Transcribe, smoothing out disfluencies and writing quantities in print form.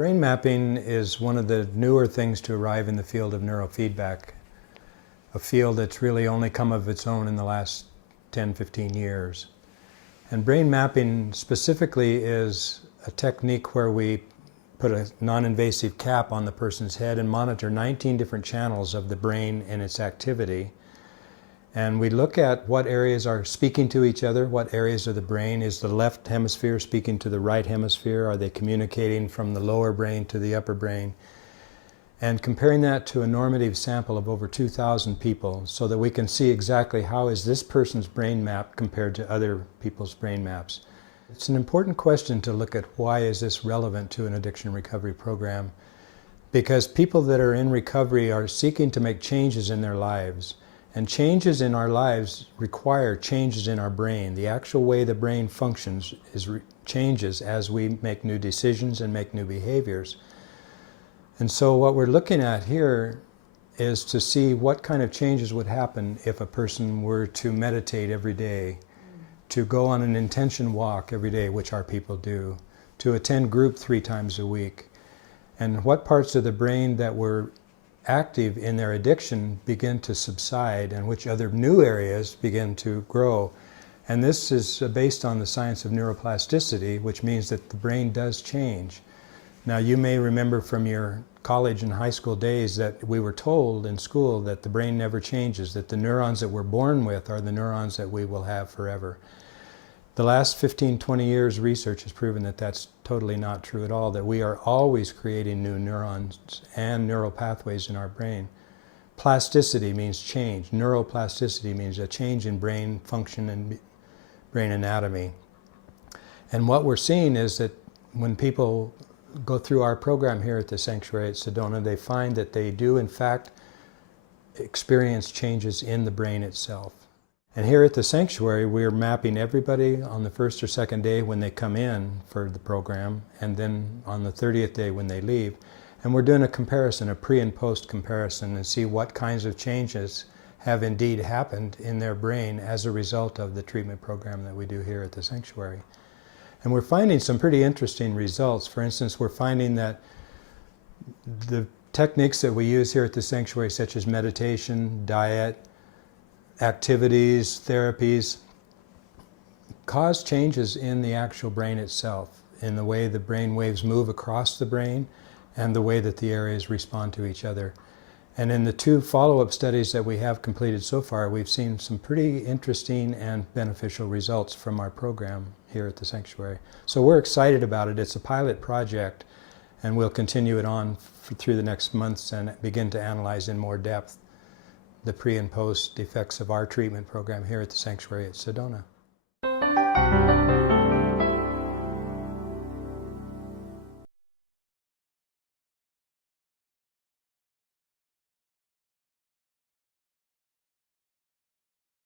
Brain mapping is one of the newer things to arrive in the field of neurofeedback, a field that's really only come of its own in the last 10, 15 years. And brain mapping specifically is a technique where we put a non-invasive cap on the person's head and monitor 19 different channels of the brain and its activity. And we look at what areas are speaking to each other, what areas of the brain. Is the left hemisphere speaking to the right hemisphere? Are they communicating from the lower brain to the upper brain? And comparing that to a normative sample of over 2,000 people so that we can see exactly how is this person's brain map compared to other people's brain maps. It's an important question to look at why is this relevant to an addiction recovery program, because people that are in recovery are seeking to make changes in their lives. And changes in our lives require changes in our brain. The actual way the brain functions changes as we make new decisions and make new behaviors. And so what we're looking at here is to see what kind of changes would happen if a person were to meditate every day, to go on an intention walk every day, which our people do, to attend group 3 times a week, and what parts of the brain that were active in their addiction begin to subside and which other new areas begin to grow. And this is based on the science of neuroplasticity, which means that the brain does change. Now, you may remember from your college and high school days that we were told in school that the brain never changes, that the neurons that we're born with are the neurons that we will have forever. The last 15, 20 years research has proven that that's totally not true at all, that we are always creating new neurons and neural pathways in our brain. Plasticity means change. Neuroplasticity means a change in brain function and brain anatomy. And what we're seeing is that when people go through our program here at the sanctuary at Sedona, they find that they do in fact experience changes in the brain itself. And here at the sanctuary, we're mapping everybody on the first or second day when they come in for the program, and then on the 30th day when they leave. And we're doing a comparison, a pre and post comparison, and see what kinds of changes have indeed happened in their brain as a result of the treatment program that we do here at the sanctuary. And we're finding some pretty interesting results. For instance, we're finding that the techniques that we use here at the sanctuary, such as meditation, diet, activities, therapies, cause changes in the actual brain itself, in the way the brain waves move across the brain and the way that the areas respond to each other. And in the 2 follow-up studies that we have completed so far, we've seen some pretty interesting and beneficial results from our program here at the sanctuary. So we're excited about it. It's a pilot project, and we'll continue it on through the next months and begin to analyze in more depth the pre and post effects of our treatment program here at the sanctuary at Sedona.